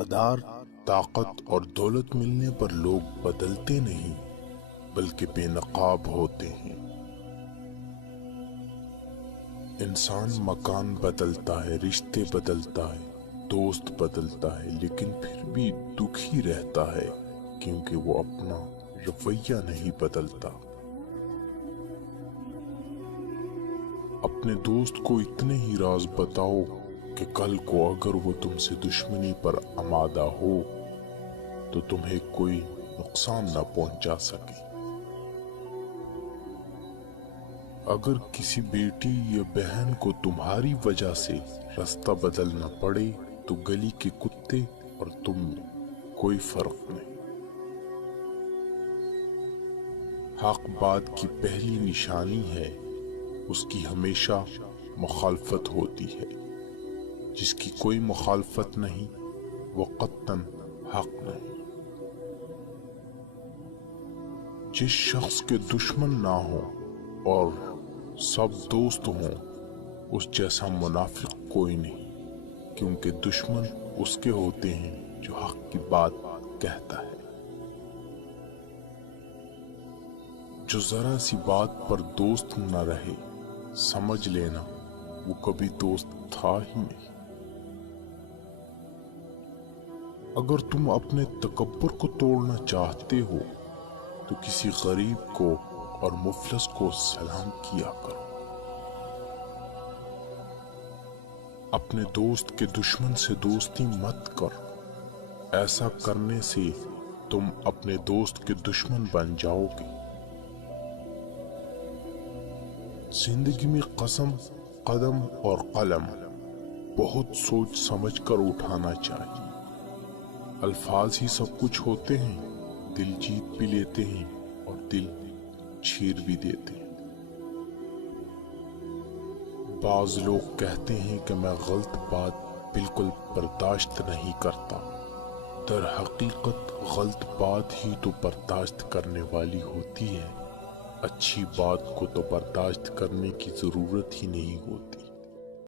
اقتدار، طاقت اور دولت ملنے پر لوگ بدلتے نہیں بلکہ بے نقاب ہوتے ہیں۔ انسان مکان بدلتا ہے، رشتے بدلتا ہے، دوست بدلتا ہے، لیکن پھر بھی دکھی رہتا ہے کیونکہ وہ اپنا رویہ نہیں بدلتا۔ اپنے دوست کو اتنے ہی راز بتاؤ کہ کل کو اگر وہ تم سے دشمنی پر آمادہ ہو تو تمہیں کوئی نقصان نہ پہنچا سکے۔ اگر کسی بیٹی یا بہن کو تمہاری وجہ سے راستہ بدلنا پڑے تو گلی کے کتے اور تم میں کوئی فرق نہیں۔ حق بات کی پہلی نشانی ہے، اس کی ہمیشہ مخالفت ہوتی ہے۔ جس کی کوئی مخالفت نہیں وہ قطعاً حق نہیں۔ جس شخص کے دشمن نہ ہو اور سب دوست ہوں اس جیسا منافق کوئی نہیں، کیونکہ دشمن اس کے ہوتے ہیں جو حق کی بات کہتا ہے۔ جو ذرا سی بات پر دوست نہ رہے سمجھ لینا وہ کبھی دوست تھا ہی نہیں۔ اگر تم اپنے تکبر کو توڑنا چاہتے ہو تو کسی غریب کو اور مفلس کو سلام کیا کرو۔ اپنے دوست کے دشمن سے دوستی مت کرو، ایسا کرنے سے تم اپنے دوست کے دشمن بن جاؤ گے۔ زندگی میں قدم اور قلم بہت سوچ سمجھ کر اٹھانا چاہیے۔ الفاظ ہی سب کچھ ہوتے ہیں، دل جیت بھی لیتے ہیں اور دل چیر بھی دیتے ہیں۔ بعض لوگ کہتے ہیں کہ میں غلط بات بالکل برداشت نہیں کرتا، در حقیقت غلط بات ہی تو برداشت کرنے والی ہوتی ہے، اچھی بات کو تو برداشت کرنے کی ضرورت ہی نہیں ہوتی۔